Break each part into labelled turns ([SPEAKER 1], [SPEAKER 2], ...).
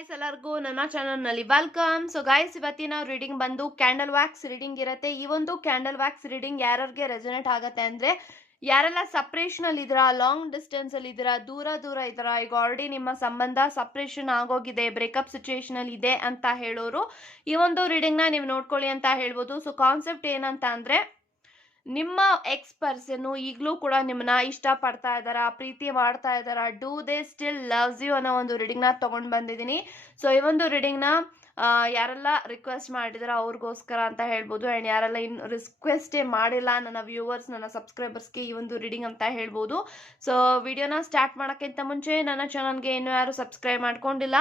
[SPEAKER 1] Guys ಎಲ್ಲರಿಗೂ ನನ್ನ ಚಾನಲ್ನಲ್ಲಿ ವೆಲ್ಕಮ್ ಸೊ ಗೈಸ್ ಇವತ್ತಿನ ರೀಡಿಂಗ್ ಬಂದು ಕ್ಯಾಂಡಲ್ ವ್ಯಾಕ್ಸ್ ರೀಡಿಂಗ್ ಇರುತ್ತೆ. ಈ ಒಂದು ಕ್ಯಾಂಡಲ್ ವ್ಯಾಕ್ಸ್ ರೀಡಿಂಗ್ ಯಾರ್ಯಾರಿಗೆ ರೆಸನೇಟ್ ಆಗುತ್ತೆ ಅಂದ್ರೆ, ಯಾರೆಲ್ಲ ಸಪ್ರೇಷನಲ್ಲಿ ಇದ್ದೀರಾ ಲಾಂಗ್ ಡಿಸ್ಟೆನ್ಸ್ ಅಲ್ಲಿ ಇದ್ದೀರಾ, ದೂರ ದೂರ ಇದ್ದೀರಾ, ಈಗ ಆಲ್ರೆಡಿ ನಿಮ್ಮ ಸಂಬಂಧ ಸಪ್ರೇಷನ್ ಆಗೋಗಿದೆ ಬ್ರೇಕಪ್ ಸಿಚುಯೇಷನ್ ಅಲ್ಲಿ ಇದೆ ಅಂತ ಹೇಳೋರು, ಈ ಒಂದು ರೀಡಿಂಗ್ನ ನೀವು ನೋಡ್ಕೊಳ್ಳಿ ಅಂತ ಹೇಳ್ಬೋದು. ಸೊ ಕಾನ್ಸೆಪ್ಟ್ ಏನಂತ ಅಂದ್ರೆ ನಿಮ್ಮ ಎಕ್ಸ್ ಪರ್ಸನ್ ಈಗಲೂ ಕೂಡ ನಿಮ್ಮನ್ನ ಇಷ್ಟಪಡ್ತಾ ಇದ್ದಾರಾ, ಪ್ರೀತಿ ಮಾಡ್ತಾ ಇದ್ದಾರಾ do they still loves you ಅನ್ನೋ ಒಂದು ರೀಡಿಂಗ್ನ ತೊಗೊಂಡು ಬಂದಿದ್ದೀನಿ. ಸೊ ಈ ಒಂದು ರೀಡಿಂಗ್ನ ಯಾರೆಲ್ಲ ರಿಕ್ವೆಸ್ಟ್ ಮಾಡಿದ್ರೆ ಅವ್ರಿಗೋಸ್ಕರ ಅಂತ ಹೇಳ್ಬೋದು. ಆ್ಯಂಡ್ ಯಾರೆಲ್ಲ ಇನ್ನು ರಿಕ್ವೆಸ್ಟೇ ಮಾಡಿಲ್ಲ ನನ್ನ ವ್ಯೂವರ್ಸ್ ನನ್ನ ಸಬ್ಸ್ಕ್ರೈಬರ್ಸ್ಗೆ ಈ ಒಂದು ರೀಡಿಂಗ್ ಅಂತ ಹೇಳ್ಬೋದು. ಸೊ ವಿಡಿಯೋನ ಸ್ಟಾರ್ಟ್ ಮಾಡೋಕ್ಕಿಂತ ಮುಂಚೆ ನನ್ನ ಚಾನಲ್ಗೆ ಇನ್ನೂ ಯಾರು ಸಬ್ಸ್ಕ್ರೈಬ್ ಮಾಡ್ಕೊಂಡಿಲ್ಲ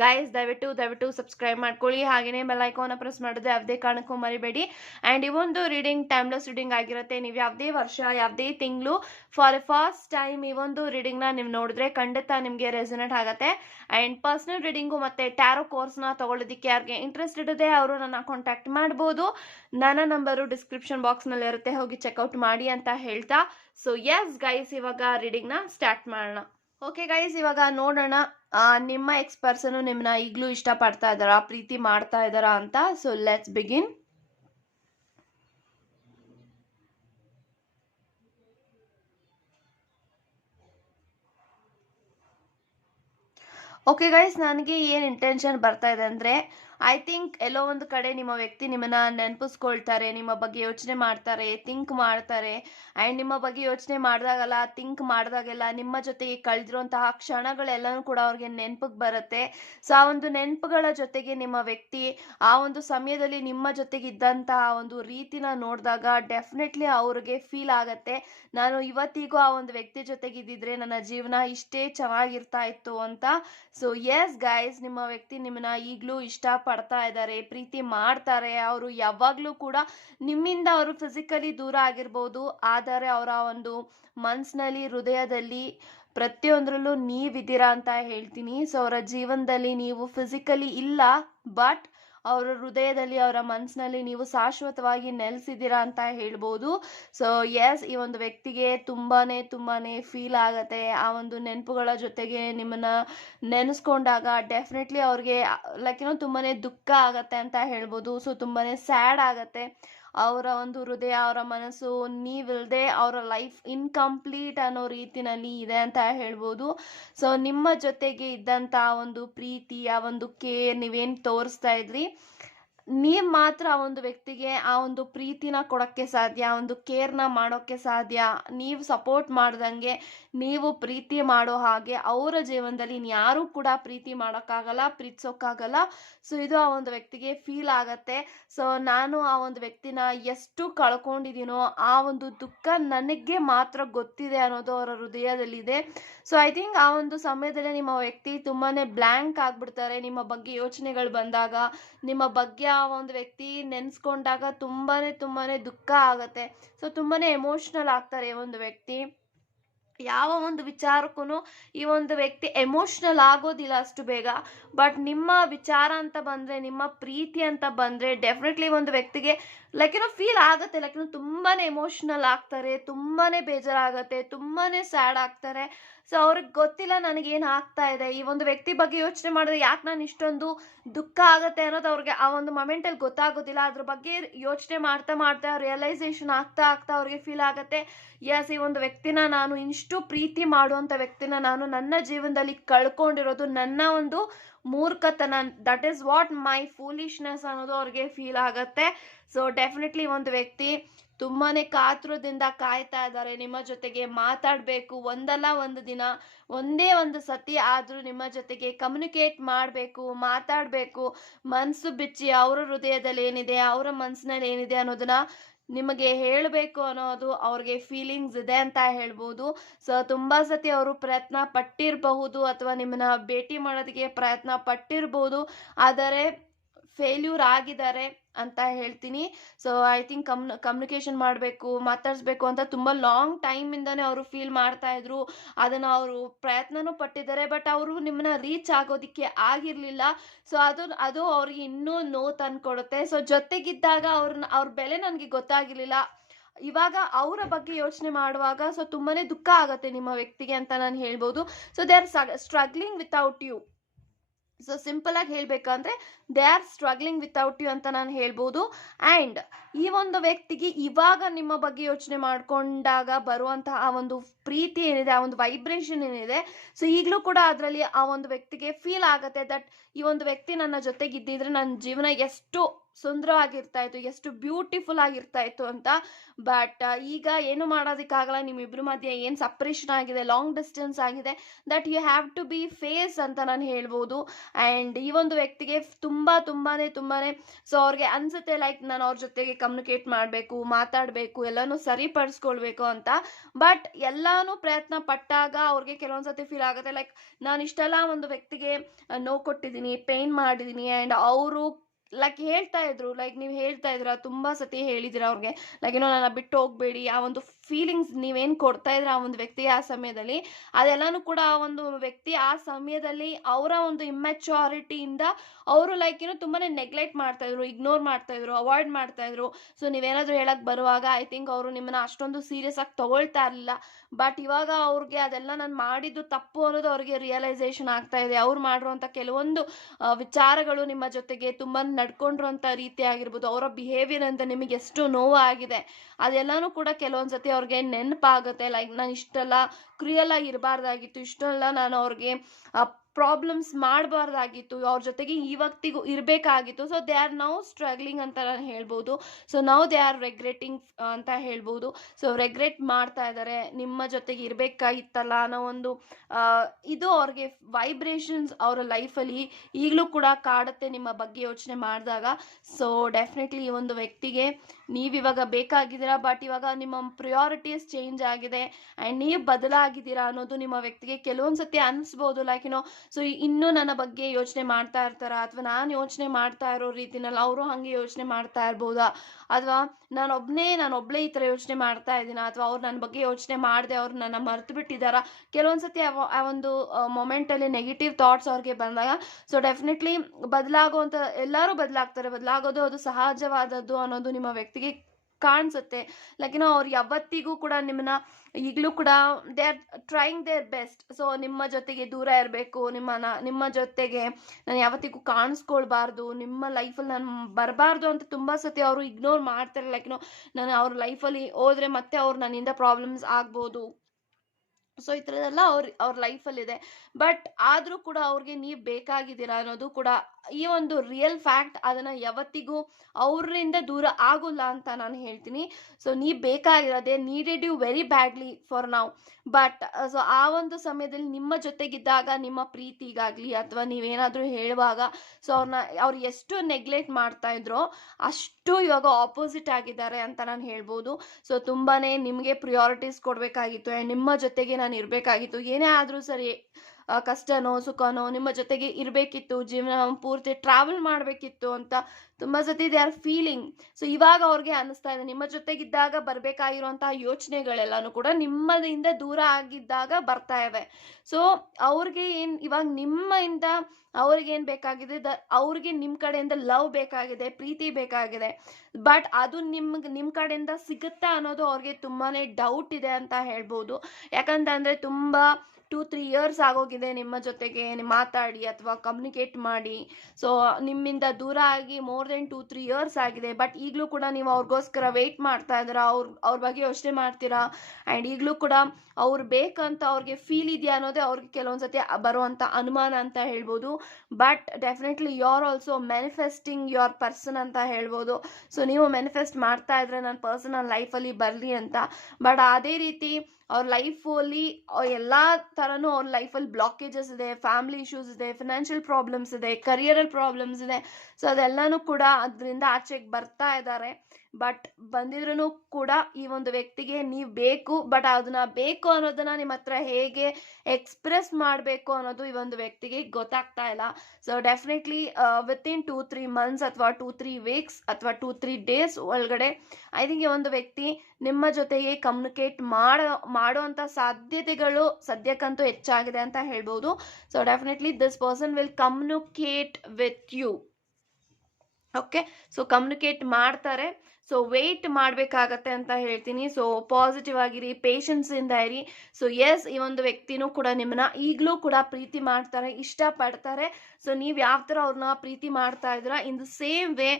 [SPEAKER 1] ಗಾಯ್ಸ್ ದಯವಿಟ್ಟು ದಯವಿಟ್ಟು ಸಬ್ಸ್ಕ್ರೈಬ್ ಮಾಡ್ಕೊಳ್ಳಿ. ಹಾಗೆಯೇ ಬೆಲ್ ಐಕಾನ ಪ್ರೆಸ್ ಮಾಡೋದು ಯಾವುದೇ ಕಾರಣಕ್ಕೂ ಮರಿಬೇಡಿ. ಆ್ಯಂಡ್ ಈ ಒಂದು ರೀಡಿಂಗ್ ಟೈಮ್ಲೆಸ್ ರೀಡಿಂಗ್ ಆಗಿರುತ್ತೆ. ನೀವು ಯಾವುದೇ ವರ್ಷ, ಯಾವುದೇ ತಿಂಗಳು ಫಾರ್ ಫಸ್ಟ್ ಟೈಮ್ ಈ ಒಂದು ರೀಡಿಂಗ್ನ ನೀವು ನೋಡಿದ್ರೆ ಖಂಡಿತ ನಿಮಗೆ ರೆಸನೇಟ್ ಆಗುತ್ತೆ. ಆ್ಯಂಡ್ ಪರ್ಸ್ನಲ್ ರೀಡಿಂಗು ಮತ್ತು ಟ್ಯಾರೋ ಕೋರ್ಸ್ನ ತೊಗೊಳ್ಳೋದಕ್ಕೆ ಯಾರಿಗೆ ಇಂಟ್ರೆಸ್ಟೆಡ್ ಇದೆ ಅವರು ನನ್ನ ಕಾಂಟ್ಯಾಕ್ಟ್ ಮಾಡ್ಬೋದು. ನನ್ನ ನಂಬರು ಡಿಸ್ಕ್ರಿಪ್ಷನ್ ಬಾಕ್ಸ್ನಲ್ಲಿ ಇರುತ್ತೆ, ಹೋಗಿ ಚೆಕ್ಔಟ್ ಮಾಡಿ ಅಂತ ಹೇಳ್ತಾ. ಸೊ ಎಸ್ ಗೈಸ್ ಇವಾಗ ರೀಡಿಂಗ್ನ ಸ್ಟಾರ್ಟ್ ಮಾಡೋಣ. ಓಕೆ ಗೈಸ್ ಇವಾಗ ನೋಡೋಣ. ನಿಮ್ಮ ಎಕ್ಸ್ ಪರ್ಸನು ನಿಮ್ಮನ್ನ ಈಗಲೂ ಇಷ್ಟಪಡ್ತಾ ಇದ್ದಾರಾ, ಪ್ರೀತಿ ಮಾಡ್ತಾ ಇದ್ದಾರಾ ಅಂತ? So let's begin okay guys ನನಗೆ ಏನು ಇಂಟೆನ್ಷನ್ ಬರ್ತಾ ಇದೆ ಅಂದರೆ ಐ ಥಿಂಕ್ ಎಲ್ಲೋ ಒಂದು ಕಡೆ ನಿಮ್ಮ ವ್ಯಕ್ತಿ ನಿಮ್ಮನ್ನ ನೆನಪಿಸ್ಕೊಳ್ತಾರೆ, ನಿಮ್ಮ ಬಗ್ಗೆ ಯೋಚನೆ ಮಾಡ್ತಾರೆ ಥಿಂಕ್ ಮಾಡ್ತಾರೆ. ಆ್ಯಂಡ್ ನಿಮ್ಮ ಬಗ್ಗೆ ಯೋಚನೆ ಮಾಡಿದಾಗಲ್ಲ ಥಿಂಕ್ ಮಾಡಿದಾಗೆಲ್ಲ ನಿಮ್ಮ ಜೊತೆಗೆ ಕಳೆದಿರುವಂತಹ ಕ್ಷಣಗಳೆಲ್ಲನೂ ಕೂಡ ಅವ್ರಿಗೆ ನೆನಪಿಗೆ ಬರುತ್ತೆ. ಸೊ ಆ ಒಂದು ನೆನಪುಗಳ ಜೊತೆಗೆ ನಿಮ್ಮ ವ್ಯಕ್ತಿ ಆ ಒಂದು ಸಮಯದಲ್ಲಿ ನಿಮ್ಮ ಜೊತೆಗೆ ಇದ್ದಂತಹ ಒಂದು ರೀತಿನ ನೋಡಿದಾಗ ಡೆಫಿನೆಟ್ಲಿ ಅವ್ರಿಗೆ ಫೀಲ್ ಆಗತ್ತೆ. ನಾನು ಇವತ್ತಿಗೂ ಆ ಒಂದು ವ್ಯಕ್ತಿ ಜೊತೆಗೆ ಇದ್ದಿದ್ರೆ ನನ್ನ ಜೀವನ ಇಷ್ಟೇ ಚೆನ್ನಾಗಿರ್ತಾ ಇತ್ತು ಅಂತ. ಸೊ ಎಸ್ ಗೈಸ್ ನಿಮ್ಮ ವ್ಯಕ್ತಿ ನಿಮ್ಮನ್ನ ಈಗಲೂ ಇಷ್ಟ ಪಡ್ತಾ ಇದ್ದಾರೆ, ಪ್ರೀತಿ ಮಾಡ್ತಾರೆ, ಅವರು ಯಾವಾಗಲೂ ಕೂಡ ನಿಮ್ಮಿಂದ ಅವರು ಫಿಸಿಕಲಿ ದೂರ ಆಗಿರ್ಬೋದು. ಆದರೆ ಅವರ ಒಂದು ಮನಸ್ಸಿನಲ್ಲಿ ಹೃದಯದಲ್ಲಿ ಪ್ರತಿಯೊಂದರಲ್ಲೂ ನೀವಿದ್ದೀರಾ ಅಂತ ಹೇಳ್ತೀನಿ. ಸೊ ಅವರ ಜೀವನದಲ್ಲಿ ನೀವು ಫಿಸಿಕಲಿ ಇಲ್ಲ ಬಟ್ ಅವರ ಹೃದಯದಲ್ಲಿ, ಅವರ ಮನಸ್ಸಿನಲ್ಲಿ ನೀವು ಶಾಶ್ವತವಾಗಿ ನೆಲೆಸಿದ್ದೀರಾ ಅಂತ ಹೇಳ್ಬೋದು. ಸೊ ಎಸ್ ಈ ಒಂದು ವ್ಯಕ್ತಿಗೆ ತುಂಬಾನೇ ತುಂಬಾನೇ ಫೀಲ್ ಆಗತ್ತೆ. ಆ ಒಂದು ನೆನಪುಗಳ ಜೊತೆಗೆ ನಿಮ್ಮನ್ನ ನೆನೆಸ್ಕೊಂಡಾಗ ಡೆಫಿನೆಟ್ಲಿ ಅವ್ರಿಗೆ ಲೈಕ್ ಏನೋ ತುಂಬಾನೇ ದುಃಖ ಆಗತ್ತೆ ಅಂತ ಹೇಳ್ಬೋದು. ಸೊ ತುಂಬಾನೇ ಸ್ಯಾಡ್ ಆಗತ್ತೆ. ಅವರ ಒಂದು ಹೃದಯ, ಅವರ ಮನಸ್ಸು ನೀವಿಲ್ಲದೆ ಅವರ ಲೈಫ್ ಇನ್ಕಂಪ್ಲೀಟ್ ಅನ್ನೋ ರೀತಿನಲ್ಲಿ ಇದೆ ಅಂತ ಹೇಳ್ಬೋದು. ಸೊ ನಿಮ್ಮ ಜೊತೆಗೆ ಇದ್ದಂಥ ಒಂದು ಪ್ರೀತಿ ಆ ಒಂದು ಕೇರ್ ನೀವೇನು ತೋರಿಸ್ತಾ ಇದ್ರಿ? ನೀವು ಮಾತ್ರ ಆ ಒಂದು ವ್ಯಕ್ತಿಗೆ ಆ ಒಂದು ಪ್ರೀತಿನ ಕೊಡೋಕ್ಕೆ ಸಾಧ್ಯ, ಆ ಒಂದು ಕೇರ್ನ ಮಾಡೋಕ್ಕೆ ಸಾಧ್ಯ. ನೀವು ಸಪೋರ್ಟ್ ಮಾಡ್ದಂಗೆ ನೀವು ಪ್ರೀತಿ ಮಾಡೋ ಹಾಗೆ ಅವರ ಜೀವನದಲ್ಲಿ ಯಾರೂ ಕೂಡ ಪ್ರೀತಿ ಮಾಡೋಕ್ಕಾಗಲ್ಲ, ಪ್ರೀತಿಸೋಕ್ಕಾಗಲ್ಲ. ಸೊ ಇದು ಆ ಒಂದು ವ್ಯಕ್ತಿಗೆ ಫೀಲ್ ಆಗತ್ತೆ. ಸೊ ನಾನು ಆ ಒಂದು ವ್ಯಕ್ತಿನ ಎಷ್ಟು ಕಳ್ಕೊಂಡಿದ್ದೀನೋ ಆ ಒಂದು ದುಃಖ ನನಗೆ ಮಾತ್ರ ಗೊತ್ತಿದೆ ಅನ್ನೋದು ಅವರ ಹೃದಯದಲ್ಲಿದೆ. ಸೊ ಐ ಥಿಂಕ್ ಆ ಒಂದು ಸಮಯದಲ್ಲಿ ನಿಮ್ಮ ವ್ಯಕ್ತಿ ತುಂಬಾ ಬ್ಲ್ಯಾಂಕ್ ಆಗಿಬಿಡ್ತಾರೆ. ನಿಮ್ಮ ಬಗ್ಗೆ ಯೋಚನೆಗಳು ಬಂದಾಗ, ನಿಮ್ಮ ಬಗ್ಗೆ ಒಂದು ವ್ಯಕ್ತಿ ನೆನೆಸ್ಕೊಂಡಾಗ ತುಂಬಾ ತುಂಬಾ ದುಃಖ ಆಗುತ್ತೆ. ಸೊ ತುಂಬಾ ಎಮೋಷ್ನಲ್ ಆಗ್ತಾರೆ ಈ ಒಂದು ವ್ಯಕ್ತಿ. ಯಾವ ಒಂದು ವಿಚಾರಕ್ಕೂ ಈ ಒಂದು ವ್ಯಕ್ತಿ ಎಮೋಷ್ನಲ್ ಆಗೋದಿಲ್ಲ ಅಷ್ಟು ಬೇಗ. ಬಟ್ ನಿಮ್ಮ ವಿಚಾರ ಅಂತ ಬಂದರೆ, ನಿಮ್ಮ ಪ್ರೀತಿ ಅಂತ ಬಂದರೆ ಡೆಫಿನೆಟ್ಲಿ ಒಂದು ವ್ಯಕ್ತಿಗೆ ಲೈಕ್ ಏನೋ ಫೀಲ್ ಆಗುತ್ತೆ. ಲೈಕ್ ಏನೋ ತುಂಬಾ ಎಮೋಷ್ನಲ್ ಆಗ್ತಾರೆ ತುಂಬಾ ಬೇಜಾರಾಗುತ್ತೆ ತುಂಬಾ ಸ್ಯಾಡ್ ಆಗ್ತಾರೆ. ಸೊ ಅವ್ರಿಗೆ ಗೊತ್ತಿಲ್ಲ ನನಗೇನು ಆಗ್ತಾ ಇದೆ. ಈ ಒಂದು ವ್ಯಕ್ತಿ ಬಗ್ಗೆ ಯೋಚನೆ ಮಾಡಿದ್ರೆ ಯಾಕೆ ನಾನು ಇಷ್ಟೊಂದು ದುಃಖ ಆಗುತ್ತೆ ಅನ್ನೋದು ಅವ್ರಿಗೆ ಆ ಒಂದು ಮೊಮೆಂಟಲ್ಲಿ ಗೊತ್ತಾಗೋದಿಲ್ಲ. ಅದ್ರ ಬಗ್ಗೆ ಯೋಚನೆ ಮಾಡ್ತಾ ಮಾಡ್ತಾ ರಿಯಲೈಸೇಷನ್ ಆಗ್ತಾ ಆಗ್ತಾ ಅವ್ರಿಗೆ ಫೀಲ್ ಆಗುತ್ತೆ. ಎಸ್ ಈ ಒಂದು ವ್ಯಕ್ತಿನ ನಾನು ಇಷ್ಟು ಪ್ರೀತಿ ಮಾಡುವಂಥ ವ್ಯಕ್ತಿನ ನಾನು ನನ್ನ ಜೀವನದಲ್ಲಿ ಕಳ್ಕೊಂಡಿರೋದು ನನ್ನ ಒಂದು ಮೂರ್ಖತನ. That is what my foolishness ಅನ್ನೋದು ಅವ್ರಿಗೆ ಫೀಲ್ ಆಗುತ್ತೆ. ಸೊ ಡೆಫಿನೆಟ್ಲಿ ಒಂದು ವ್ಯಕ್ತಿ ತುಂಬಾ ಕಾತುರದಿಂದ ಕಾಯ್ತಾ ಇದ್ದಾರೆ. ನಿಮ್ಮ ಜೊತೆಗೆ ಮಾತಾಡಬೇಕು. ಒಂದಲ್ಲ ಒಂದು ದಿನ, ಒಂದೇ ಒಂದು ಸತಿ ಆದರೂ ನಿಮ್ಮ ಜೊತೆಗೆ ಕಮ್ಯುನಿಕೇಟ್ ಮಾಡಬೇಕು, ಮಾತಾಡಬೇಕು. ಮನಸ್ಸು ಬಿಚ್ಚಿ ಅವರ ಹೃದಯದಲ್ಲಿ ಏನಿದೆ, ಅವರ ಮನಸ್ಸಿನಲ್ಲಿ ಏನಿದೆ ಅನ್ನೋದನ್ನ ನಿಮಗೆ ಹೇಳಬೇಕು ಅನ್ನೋದು ಅವ್ರಿಗೆ ಫೀಲಿಂಗ್ಸ್ ಇದೆ ಅಂತ ಹೇಳ್ಬೋದು. ಸೊ ತುಂಬ ಸತಿ ಅವರು ಪ್ರಯತ್ನ ಪಟ್ಟಿರಬಹುದು ಅಥವಾ ನಿಮ್ಮನ್ನ ಭೇಟಿ ಮಾಡೋದಕ್ಕೆ ಪ್ರಯತ್ನ ಪಟ್ಟಿರ್ಬೋದು. ಆದರೆ ಫೇಲ್ಯೂರ್ ಆಗಿದ್ದಾರೆ ಅಂತ ಹೇಳ್ತೀನಿ. So I think come communication ಮಾಡಬೇಕು, ಮಾತಾಡಿಸ್ಬೇಕು ಅಂತ ತುಂಬ ಲಾಂಗ್ ಟೈಮಿಂದನೇ ಅವರು ಫೀಲ್ ಮಾಡ್ತಾ ಇದ್ರು. ಅದನ್ನು ಅವರು ಪ್ರಯತ್ನನೂ ಪಟ್ಟಿದ್ದಾರೆ ಬಟ್ ಅವರು ನಿಮ್ಮನ್ನ ರೀಚ್ ಆಗೋದಕ್ಕೆ ಆಗಿರಲಿಲ್ಲ. ಸೊ ಅದು ಅದು ಅವ್ರಿಗೆ ಇನ್ನೂ ನೋವು ತಂದುಕೊಡುತ್ತೆ ಸೊ ಜೊತೆಗಿದ್ದಾಗ ಅವ್ರನ್ನ ಅವ್ರ ಬೆಲೆ ನನಗೆ ಗೊತ್ತಾಗಿರಲಿಲ್ಲ. ಇವಾಗ ಅವರ ಬಗ್ಗೆ ಯೋಚನೆ ಮಾಡುವಾಗ ಸೊ ತುಂಬಾನೇ ದುಃಖ ಆಗುತ್ತೆ ನಿಮ್ಮ ವ್ಯಕ್ತಿಗೆ ಅಂತ ನಾನು ಹೇಳ್ಬೋದು. So they are struggling without you so simple ಆಗಿ ಹೇಳ್ಬೇಕಂದ್ರೆ they are struggling without you ಅಂತ ನಾನು ಹೇಳ್ಬೋದು. ಆ್ಯಂಡ್ ಈ ಒಂದು ವ್ಯಕ್ತಿಗೆ ಇವಾಗ ನಿಮ್ಮ ಬಗ್ಗೆ ಯೋಚನೆ ಮಾಡ್ಕೊಂಡಾಗ ಬರುವಂತಹ ಆ ಒಂದು ಪ್ರೀತಿ ಏನಿದೆ, ಆ ಒಂದು ವೈಬ್ರೇಷನ್ ಏನಿದೆ ಸೊ ಈಗಲೂ ಕೂಡ ಅದರಲ್ಲಿ ಆ ಒಂದು ವ್ಯಕ್ತಿಗೆ ಫೀಲ್ ಆಗುತ್ತೆ ದಟ್ ಈ ಒಂದು ವ್ಯಕ್ತಿ ನನ್ನ ಜೊತೆಗಿದ್ದಿದ್ರೆ ನನ್ನ ಜೀವನ ಎಷ್ಟು ಸುಂದರವಾಗಿರ್ತಾ ಇತ್ತು ಎಷ್ಟು ಬ್ಯೂಟಿಫುಲ್ ಆಗಿರ್ತಾ ಇತ್ತು ಅಂತ ಬಟ್ ಈಗ ಏನು ಮಾಡೋದಕ್ಕಾಗಲ್ಲ ನಿಮ್ಮಿಬ್ಬರ ಮಧ್ಯೆ ಏನು ಸಪ್ರೇಷನ್ ಆಗಿದೆ ಲಾಂಗ್ ಡಿಸ್ಟೆನ್ಸ್ ಆಗಿದೆ that you have to be face ಅಂತ ನಾನು ಹೇಳ್ಬೋದು. ಆ್ಯಂಡ್ ಈ ಒಂದು ವ್ಯಕ್ತಿಗೆ ತುಂಬ ತುಂಬಾ ತುಂಬಾ ಸೊ ಅವ್ರಿಗೆ ಅನ್ಸುತ್ತೆ ಲೈಕ್ ನಾನು ಅವ್ರ ಜೊತೆಗೆ ಕಮ್ಯುನಿಕೇಟ್ ಮಾಡಬೇಕು, ಮಾತಾಡಬೇಕು, ಎಲ್ಲನೂ ಸರಿಪಡಿಸ್ಕೊಳ್ಬೇಕು ಅಂತ. ಬಟ್ ಎಲ್ಲಾನು ಪ್ರಯತ್ನ ಪಟ್ಟಾಗ ಅವ್ರಿಗೆ ಕೆಲವೊಂದು ಸತಿ ಫೀಲ್ ಆಗುತ್ತೆ ಲೈಕ್ ನಾನು ಇಷ್ಟೆಲ್ಲ ಒಂದು ವ್ಯಕ್ತಿಗೆ ನೋವು ಕೊಟ್ಟಿದ್ದೀನಿ ಪೇನ್ ಮಾಡಿದ್ದೀನಿ ಆ್ಯಂಡ್ ಅವರು ಲೈಕ್ ಹೇಳ್ತಾ ಇದ್ರು ಲೈಕ್ ನೀವು ಹೇಳ್ತಾ ಇದ್ರ, ತುಂಬಾ ಸತಿ ಹೇಳಿದಿರ ಅವ್ರಿಗೆ. ಲೈಕ್ ಏನೋ ನನ್ನ ಬಿಟ್ಟು ಹೋಗ್ಬೇಡಿ, ಆ ಒಂದು ಫೀಲಿಂಗ್ಸ್ ನೀವೇನು ಕೊಡ್ತಾ ಇದ್ರ ಆ ಒಂದು ವ್ಯಕ್ತಿ ಆ ಸಮಯದಲ್ಲಿ, ಅದೆಲ್ಲನೂ ಕೂಡ ಆ ಒಂದು ವ್ಯಕ್ತಿ ಆ ಸಮಯದಲ್ಲಿ ಅವರ ಒಂದು ಇಮ್ಮೆಚ್ಯೂರಿಟಿಯಿಂದ ಅವರು ಲೈಕ್ ಏನೋ ತುಂಬಾನೇ ನೆಗ್ಲೆಕ್ಟ್ ಮಾಡ್ತಾ ಇದ್ರು ಇಗ್ನೋರ್ ಮಾಡ್ತಾ ಇದ್ರು ಅವಾಯ್ಡ್ ಮಾಡ್ತಾ ಇದ್ರು. ಸೊ ನೀವೇನಾದ್ರೂ ಹೇಳಕ್ ಬರುವಾಗ ಐ ಥಿಂಕ್ ಅವರು ನಿಮ್ಮನ್ನ ಅಷ್ಟೊಂದು ಸೀರಿಯಸ್ ಆಗಿ ತಗೊಳ್ತಾ ಇರಲಿಲ್ಲ. ಬಟ್ ಇವಾಗ ಅವ್ರಿಗೆ ಅದೆಲ್ಲ ನಾನು ಮಾಡಿದ್ದು ತಪ್ಪು ಅನ್ನೋದು ಅವ್ರಿಗೆ ರಿಯಲೈಸೇಷನ್ ಆಗ್ತಾ ಇದೆ. ಅವ್ರು ಮಾಡಿರುವಂಥ ಕೆಲವೊಂದು ವಿಚಾರಗಳು ನಿಮ್ಮ ಜೊತೆಗೆ ತುಂಬ ನಡ್ಕೊಂಡಿರುವಂಥ ರೀತಿ ಆಗಿರ್ಬೋದು, ಅವರ ಬಿಹೇವಿಯರ್ ಅಂತ ನಿಮಗೆ ಎಷ್ಟು ನೋವು ಆಗಿದೆ ಅದೆಲ್ಲನೂ ಕೂಡ ಕೆಲವೊಂದು ಸತಿ ಅವ್ರಿಗೆ ನೆನಪಾಗುತ್ತೆ. ಲೈಕ್ ನಾನು ಇಷ್ಟೆಲ್ಲ ಕ್ರಿಯಲ್ ಆಗಿ ಇರಬಾರ್ದಾಗಿತ್ತು. ಇಷ್ಟೆಲ್ಲ ನಾನು ಅವ್ರಿಗೆ ಪ್ರಾಬ್ಲಮ್ಸ್ ಮಾಡಬಾರ್ದಾಗಿತ್ತು. ಅವ್ರ ಜೊತೆಗೆ ಇವತ್ತಿಗೂ ಇರಬೇಕಾಗಿತ್ತು. So they are now struggling ಅಂತ ನಾನು ಹೇಳ್ಬೋದು. So now they are regretting ಅಂತ ಹೇಳ್ಬೋದು. ಸೊ ರೆಗ್ರೆಟ್ ಮಾಡ್ತಾ ಇದ್ದಾರೆ ನಿಮ್ಮ ಜೊತೆಗೆ ಇರಬೇಕಾಗಿತ್ತಲ್ಲ ಅನ್ನೋ ಒಂದು ಇದು ಅವ್ರಿಗೆ ವೈಬ್ರೇಷನ್ಸ್ ಅವರ ಲೈಫಲ್ಲಿ ಈಗಲೂ ಕೂಡ ಕಾಡುತ್ತೆ ನಿಮ್ಮ ಬಗ್ಗೆ ಯೋಚನೆ ಮಾಡಿದಾಗ. ಸೊ ಡೆಫಿನೆಟ್ಲಿ ಈ ಒಂದು ವ್ಯಕ್ತಿಗೆ ನೀವಿವಾಗ ಬೇಕಾಗಿದ್ದೀರಾ ಬಟ್ ಇವಾಗ ನಿಮ್ಮ ಪ್ರಿಯಾರಿಟೀಸ್ ಚೇಂಜ್ ಆಗಿದೆ ಆ್ಯಂಡ್ ನೀವು ಬದಲಾಗಿದ್ದೀರಾ ಅನ್ನೋದು ನಿಮ್ಮ ವ್ಯಕ್ತಿಗೆ ಕೆಲವೊಂದು ಸತಿ ಅನಿಸ್ಬೋದು ಲೈಕ್ ಏನೋ ಸೊ ಇನ್ನೂ ನನ್ನ ಬಗ್ಗೆ ಯೋಚನೆ ಮಾಡ್ತಾ ಇರ್ತಾರ? ಅಥವಾ ನಾನು ಯೋಚನೆ ಮಾಡ್ತಾ ಇರೋ ರೀತಿನಲ್ಲಿ ಅವರು ಹಾಗೆ ಯೋಚನೆ ಮಾಡ್ತಾ ಇರ್ಬೋದಾ? ಅಥವಾ ನಾನೊಬ್ಬನೇ ನಾನೊಬ್ಬಳೇ ಈ ಥರ ಯೋಚನೆ ಮಾಡ್ತಾ ಇದ್ದೀನ? ಅಥವಾ ಅವ್ರು ನನ್ನ ಬಗ್ಗೆ ಯೋಚನೆ ಮಾಡಿದೆ ಅವ್ರು ನನ್ನ ಮರೆತು ಬಿಟ್ಟಿದ್ದಾರಾ? ಕೆಲವೊಂದು ಸತಿ ಆ- ಒಂದು ಮೊಮೆಂಟಲ್ಲಿ ನೆಗೆಟಿವ್ ಥಾಟ್ಸ್ ಅವ್ರಿಗೆ ಬಂದಾಗ ಸೊ ಡೆಫಿನೆಟ್ಲಿ ಬದಲಾಗುವಂಥ ಎಲ್ಲರೂ ಬದಲಾಗ್ತಾರೆ. ಬದಲಾಗೋದು ಅದು ಸಹಜವಾದದ್ದು ಅನ್ನೋದು ನಿಮ್ಮ ವ್ಯಕ್ತಿಗೆ ಕಾಣಿಸುತ್ತೆ. ಲೈಕ್ ಏನೋ ಅವ್ರು ಯಾವತ್ತಿಗೂ ಕೂಡ ನಿಮ್ಮನ್ನ ಈಗಲೂ ಕೂಡ they are trying their best so ನಿಮ್ಮ ಜೊತೆಗೆ ದೂರ ಇರಬೇಕು, ನಿಮ್ಮ ನಿಮ್ಮ ಜೊತೆಗೆ ನಾನು ಯಾವತ್ತಿಗೂ ಕಾಣಿಸ್ಕೊಳ್ಬಾರ್ದು, ನಿಮ್ಮ ಲೈಫಲ್ಲಿ ನಾನು ಬರಬಾರ್ದು ಅಂತ ತುಂಬ ಸತಿ ಅವರು ಇಗ್ನೋರ್ ಮಾಡ್ತಾರೆ. ಲೈಕ್ ನೋ ನಾನು ಅವ್ರ ಲೈಫಲ್ಲಿ ಹೋದರೆ ಮತ್ತೆ ಅವ್ರು ನನ್ನಿಂದ ಪ್ರಾಬ್ಲಮ್ಸ್ ಆಗ್ಬೋದು. ಸೊ ಈ ಥರದ್ದೆಲ್ಲ ಅವ್ರ ಅವ್ರ ಲೈಫಲ್ಲಿದೆ ಬಟ್ ಆದರೂ ಕೂಡ ಅವ್ರಿಗೆ ನೀವು ಬೇಕಾಗಿದ್ದೀರಾ ಅನ್ನೋದು ಕೂಡ ಈ ಒಂದು ರಿಯಲ್ ಫ್ಯಾಕ್ಟ್ ಅದನ್ನು ಯಾವತ್ತಿಗೂ ಅವರಿಂದ ದೂರ ಆಗೋಲ್ಲ ಅಂತ ನಾನು ಹೇಳ್ತೀನಿ. ಸೊ ನೀವು ಬೇಕಾಗಿರೋದೆ needed you very badly for ನಾವು ಬಟ್ ಸೊ ಆ ಒಂದು ಸಮಯದಲ್ಲಿ ನಿಮ್ಮ ಜೊತೆಗಿದ್ದಾಗ, ನಿಮ್ಮ ಪ್ರೀತಿಗಾಗಲಿ ಅಥವಾ ನೀವೇನಾದರೂ ಹೇಳುವಾಗ ಸೊ ಅವ್ರನ್ನ ಅವ್ರು ಎಷ್ಟು ನೆಗ್ಲೆಕ್ಟ್ ಮಾಡ್ತಾ ಇದ್ರೋ ಅಷ್ಟು ಇವಾಗ ಆಪೋಸಿಟ್ ಆಗಿದ್ದಾರೆ ಅಂತ ನಾನು ಹೇಳ್ಬೋದು. ಸೊ ತುಂಬಾ ನಿಮಗೆ ಪ್ರಿಯಾರಿಟೀಸ್ ಕೊಡಬೇಕಾಗಿತ್ತು ಆ್ಯಂಡ್ ನಿಮ್ಮ ಜೊತೆಗೆ ನಾನು ಇರಬೇಕಾಗಿತ್ತು. ಏನೇ ಆದರೂ ಸರಿ ಕಷ್ಟನೋ, ಸುಖನೋ ನಿಮ್ಮ ಜೊತೆಗೆ ಇರಬೇಕಿತ್ತು, ಜೀವನ ಪೂರ್ತಿ ಟ್ರಾವೆಲ್ ಮಾಡಬೇಕಿತ್ತು ಅಂತ ತುಂಬ ಸತಿ ದೇ ಆರ್ ಫೀಲಿಂಗ್ ಸೊ ಇವಾಗ ಅವ್ರಿಗೆ ಅನ್ನಿಸ್ತಾ ಇದೆ. ನಿಮ್ಮ ಜೊತೆಗಿದ್ದಾಗ ಬರಬೇಕಾಗಿರುವಂತಹ ಯೋಚನೆಗಳೆಲ್ಲನೂ ಕೂಡ ನಿಮ್ಮದಿಂದ ದೂರ ಆಗಿದ್ದಾಗ ಬರ್ತಾ ಇವೆ. ಸೊ ಅವ್ರಿಗೆ ಏನು, ಇವಾಗ ನಿಮ್ಮಿಂದ ಅವ್ರಿಗೇನು ಬೇಕಾಗಿದೆ? ದ, ಅವ್ರಿಗೆ ನಿಮ್ಮ ಕಡೆಯಿಂದ ಲವ್ ಬೇಕಾಗಿದೆ, ಪ್ರೀತಿ ಬೇಕಾಗಿದೆ. ಬಟ್ ಅದು ನಿಮ್ಗೆ ನಿಮ್ಮ ಕಡೆಯಿಂದ ಸಿಗುತ್ತಾ ಅನ್ನೋದು ಅವ್ರಿಗೆ ತುಂಬಾ ಡೌಟ್ ಇದೆ ಅಂತ ಹೇಳ್ಬೋದು. ಯಾಕಂತಂದರೆ ತುಂಬ ಟೂ, ತ್ರೀ ಇಯರ್ಸ್ ಆಗೋಗಿದೆ ನಿಮ್ಮ ಜೊತೆಗೆ ಮಾತಾಡಿ ಅಥವಾ ಕಮ್ಯುನಿಕೇಟ್ ಮಾಡಿ. ಸೊ ನಿಮ್ಮಿಂದ ದೂರ ಆಗಿ more than two three years ಆಗಿದೆ. ಬಟ್ ಈಗಲೂ ಕೂಡ ನೀವು ಅವ್ರಿಗೋಸ್ಕರ ವೆಯ್ಟ್ ಮಾಡ್ತಾ ಇದ್ದೀರಾ? ಅವ್ರ ಅವ್ರ ಬಗ್ಗೆ ಯೋಚನೆ ಮಾಡ್ತೀರಾ? ಆ್ಯಂಡ್ ಈಗಲೂ ಕೂಡ ಅವ್ರು ಬೇಕಂತ ಅವ್ರಿಗೆ ಫೀಲ್ ಇದೆಯಾ ಅನ್ನೋದೇ ಅವ್ರಿಗೆ ಕೆಲವೊಂದು ಸತಿ ಬರುವಂಥ ಅನುಮಾನ ಅಂತ ಹೇಳ್ಬೋದು. But definitely you are also manifesting your person ಅಂತ ಹೇಳ್ಬೋದು. ಸೊ ನೀವು ಮ್ಯಾನಿಫೆಸ್ಟ್ ಮಾಡ್ತಾ ಇದ್ರೆ ನನ್ನ ಪರ್ಸನ್ ಲೈಫಲ್ಲಿ ಬರಲಿ ಅಂತ. ಬಟ್ ಅದೇ ರೀತಿ ಅವ್ರ ಲೈಫಲ್ಲಿ ಎಲ್ಲ ಥರನೂ ಅವ್ರ ಲೈಫಲ್ಲಿ ಬ್ಲಾಕೇಜಸ್ ಇದೆ ಫ್ಯಾಮಿಲಿ ಇಶ್ಯೂಸ್ ಇದೆ ಫಿನಾನ್ಷಿಯಲ್ ಪ್ರಾಬ್ಲಮ್ಸ್ ಇದೆ ಕರಿಯರಲ್ ಪ್ರಾಬ್ಲಮ್ಸ್ ಇದೆ. ಸೊ ಅದೆಲ್ಲನೂ ಕೂಡ ಅದರಿಂದ ಆಚೆಗೆ ಬರ್ತಾ ಇದ್ದಾರೆ ಬಟ್ ಬಂದಿದ್ರೂ ಕೂಡ ಈ ಒಂದು ವ್ಯಕ್ತಿಗೆ ನೀವು ಬೇಕು, ಬಟ್ ಅದನ್ನ ಬೇಕು ಅನ್ನೋದನ್ನ ನಿಮ್ಮ ಹತ್ರ ಹೇಗೆ ಎಕ್ಸ್ಪ್ರೆಸ್ ಮಾಡಬೇಕು ಅನ್ನೋದು ಈ ಒಂದು ವ್ಯಕ್ತಿಗೆ ಗೊತ್ತಾಗ್ತಾ ಇಲ್ಲ. So definitely within two three months ಅಥವಾ ಟೂ ತ್ರೀ ವೀಕ್ಸ್ ಅಥವಾ ಟೂ ತ್ರೀ ಡೇಸ್ ಒಳಗಡೆ ಐ ಥಿಂಕ್ ಈ ಒಂದು ವ್ಯಕ್ತಿ ನಿಮ್ಮ ಜೊತೆಗೆ ಕಮ್ಯುನಿಕೇಟ್ ಮಾಡೋ ಮಾಡುವಂಥ ಸಾಧ್ಯತೆಗಳು ಸದ್ಯಕ್ಕಂತೂ ಹೆಚ್ಚಾಗಿದೆ ಅಂತ ಹೇಳ್ಬೋದು. So definitely this person will communicate with you okay so communicate ಮಾಡ್ತಾರೆ. ಸೊ ವೆಯ್ಟ್ ಮಾಡಬೇಕಾಗತ್ತೆ ಅಂತ ಹೇಳ್ತೀನಿ. ಸೊ ಪಾಸಿಟಿವ್ ಆಗಿರಿ ಪೇಷನ್ಸಿಂದ ಇರಿ. ಸೊ ಎಸ್ ಈ ಒಂದು ವ್ಯಕ್ತಿನೂ ಕೂಡ ನಿಮ್ಮನ್ನ ಈಗಲೂ ಕೂಡ ಪ್ರೀತಿ ಮಾಡ್ತಾರೆ, ಇಷ್ಟಪಡ್ತಾರೆ. ಸೊ ನೀವು ಯಾವ ಥರ ಅವ್ರನ್ನ ಪ್ರೀತಿ ಮಾಡ್ತಾ ಇದ್ದೀರಾ? ಇನ್ ದ ಸೇಮ್ ವೇ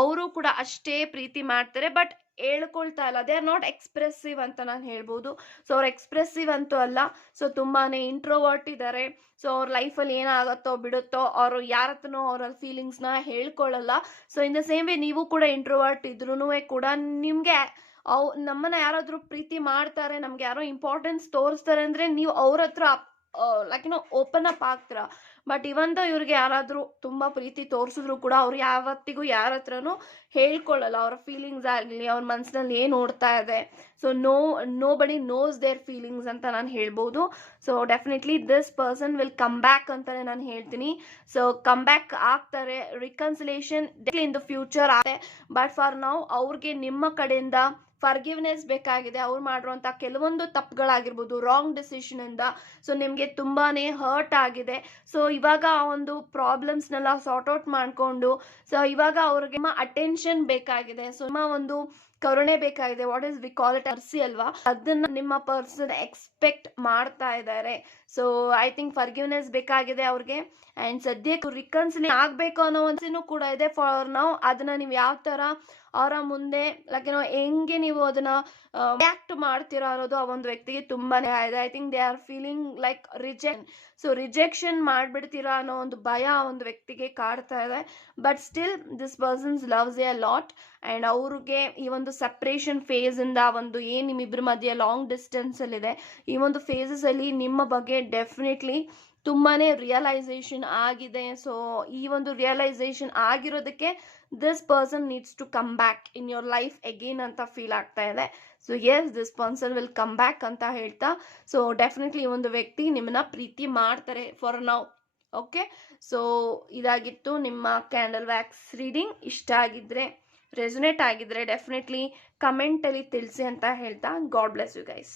[SPEAKER 1] ಅವರು ಕೂಡ ಅಷ್ಟೇ ಪ್ರೀತಿ ಮಾಡ್ತಾರೆ. ಬಟ್ ಹೇಳ್ಕೊಳ್ತಾ ಇಲ್ಲ. ದೇ ಆರ್ ನಾಟ್ ಎಕ್ಸ್ಪ್ರೆಸಿವ್ ಅಂತ ನಾನು ಹೇಳ್ಬೋದು. ಸೊ ಅವ್ರು ಎಕ್ಸ್ಪ್ರೆಸಿವ್ ಅಂತೂ ಅಲ್ಲ. ಸೊ ತುಂಬಾ ಇಂಟ್ರೋವರ್ಟ್ ಇದ್ದಾರೆ ಸೊ ಅವ್ರ ಲೈಫಲ್ಲಿ ಏನಾಗುತ್ತೋ ಬಿಡುತ್ತೋ ಅವರು ಯಾರ ಹತ್ರನೂ ಅವರ ಫೀಲಿಂಗ್ಸ್ನ ಹೇಳ್ಕೊಳ್ಳಲ್ಲ so in the same way ನೀವು ಕೂಡ ಇಂಟ್ರೋವರ್ಟ್ ಇದ್ರೂ ಕೂಡ ನಿಮಗೆ ಅವ್ ನಮ್ಮನ್ನ ಯಾರಾದರೂ ಪ್ರೀತಿ ಮಾಡ್ತಾರೆ, ನಮ್ಗೆ ಯಾರೋ ಇಂಪಾರ್ಟೆನ್ಸ್ ತೋರಿಸ್ತಾರೆ ಅಂದರೆ ನೀವು ಅವ್ರ ಹತ್ರ ಲೈಕ್ ಏನೋ ಓಪನ್ ಅಪ್ ಆಗ್ತೀರಾ. ಬಟ್ ಇವಂತ ಇವ್ರಿಗೆ ಯಾರಾದರೂ ತುಂಬ ಪ್ರೀತಿ ತೋರಿಸಿದ್ರು ಕೂಡ ಅವ್ರು ಯಾವತ್ತಿಗೂ ಯಾರ ಹತ್ರನೂ ಹೇಳ್ಕೊಳ್ಳಲ್ಲ ಅವ್ರ ಫೀಲಿಂಗ್ಸ್ ಆಗಲಿ, ಅವ್ರ ಮನಸ್ಸಿನಲ್ಲಿ ಏನು ಓಡ್ತಾ ಇದೆ. So no nobody knows their feelings ಅಂತ ನಾನು ಹೇಳ್ಬೋದು. So definitely this person will come back ಅಂತಲೇ ನಾನು ಹೇಳ್ತೀನಿ. ಸೊ ಕಮ್ ಬ್ಯಾಕ್ ಆಗ್ತಾರೆ. ರಿಕನ್ಸಿಲೇಷನ್ ಇನ್ ದ ಫ್ಯೂಚರ್ ಆಗುತ್ತೆ. ಬಟ್ ಫಾರ್ ನಾವು ಅವ್ರಿಗೆ ನಿಮ್ಮ ಕಡೆಯಿಂದ ಫರ್ಗಿವ್ನೆಸ್ ಬೇಕಾಗಿದೆ. ಅವ್ರು ಮಾಡಿರುವಂಥ ಕೆಲವೊಂದು ತಪ್ಪುಗಳಾಗಿರ್ಬೋದು ರಾಂಗ್ ಡಿಸಿಷನಿಂದ ಸೊ ನಿಮಗೆ ತುಂಬಾ ಹರ್ಟ್ ಆಗಿದೆ. ಸೊ ಇವಾಗ ಆ ಒಂದು ಪ್ರಾಬ್ಲಮ್ಸ್ನೆಲ್ಲ ಸಾರ್ಟ್ ಔಟ್ ಮಾಡಿಕೊಂಡು ಸೊ ಇವಾಗ ಅವ್ರಿಗೆ ಅಟೆನ್ಷನ್ ಬೇಕಾಗಿದೆ. ಸೊ ನಿಮ್ಮ ಒಂದು ಕರುಣೆ ಬೇಕಾಗಿದೆ. What is we call it ಅರ್ಸಿ ಅಲ್ವಾ? ಅದನ್ನ ನಿಮ್ಮ ಪರ್ಸನ್ ಎಕ್ಸ್ಪೆಕ್ಟ್ ಮಾಡ್ತಾ ಇದ್ದಾರೆ. ಸೊ ಐ ಥಿಂಕ್ ಫರ್ಗಿವ್ನೆಸ್ ಬೇಕಾಗಿದೆ ಅವ್ರಿಗೆ. ಆ್ಯಂಡ್ ಸದ್ಯಕ್ಕೆ ರಿಕನ್ಸಿಲಿ ಆಗಬೇಕು ಅನ್ನೋ ಒಂದ್ಸಿನೂ ಕೂಡ ಇದೆ ಫಾರ್ ನಾವು ಅದನ್ನ ನೀವು ಯಾವ ಥರ ಅವರ ಮುಂದೆ ಲೈಕ್ ಏನೋ ಹೆಂಗೆ ನೀವು ಅದನ್ನ ರಿಯಾಕ್ಟ್ ಮಾಡ್ತೀರಾ ಅನ್ನೋದು ಆ ಒಂದು ವ್ಯಕ್ತಿಗೆ ತುಂಬಾನೇ ಇದೆ. I think they are feeling like reject so rejection ಮಾಡಿಬಿಡ್ತೀರಾ ಅನ್ನೋ ಒಂದು ಭಯ ಆ ಒಂದು ವ್ಯಕ್ತಿಗೆ ಕಾಡ್ತಾ ಇದೆ. But still this persons loves a lot and ಅವ್ರಿಗೆ ಈ ಒಂದು ಸಪ್ರೇಷನ್ ಫೇಸಿಂದ ಒಂದು ಏನು ನಿಮ್ಮಿಬ್ಬರ ಮಧ್ಯೆ ಲಾಂಗ್ ಡಿಸ್ಟೆನ್ಸಲ್ಲಿದೆ ಈ ಒಂದು ಫೇಸಸಲ್ಲಿ ನಿಮ್ಮ ಬಗ್ಗೆ ಡೆಫಿನೆಟ್ಲಿ ತುಂಬಾ ರಿಯಲೈಸೇಷನ್ ಆಗಿದೆ. ಸೊ ಈ ಒಂದು realisation ಆಗಿರೋದಕ್ಕೆ this person needs to come back in your life again ಅಂತ ಫೀಲ್ ಆಗ್ತಾ ಇದೆ. So yes this person will come back ಅಂತ ಹೇಳ್ತಾ ಸೊ ಡೆಫಿನೆಟ್ಲಿ ಈ ಒಂದು ವ್ಯಕ್ತಿ ನಿಮ್ಮನ್ನ ಪ್ರೀತಿ ಮಾಡ್ತಾರೆ ಫಾರ್ ನೌ ಓಕೆ ಸೊ ಇದಾಗಿತ್ತು ನಿಮ್ಮ ಕ್ಯಾಂಡಲ್ ವ್ಯಾಕ್ಸ್ ರೀಡಿಂಗ್ ಇಷ್ಟ ಆಗಿದ್ರೆ ರೆಸೊನೇಟ್ ಆಗಿದ್ರೆ ಡೆಫಿನೆಟ್ಲಿ ಕಮೆಂಟಲ್ಲಿ ತಿಳಿಸಿ ಅಂತ ಹೇಳ್ತಾ ಗಾಡ್ ಬ್ಲೆಸ್ ಯು ಗೈಸ್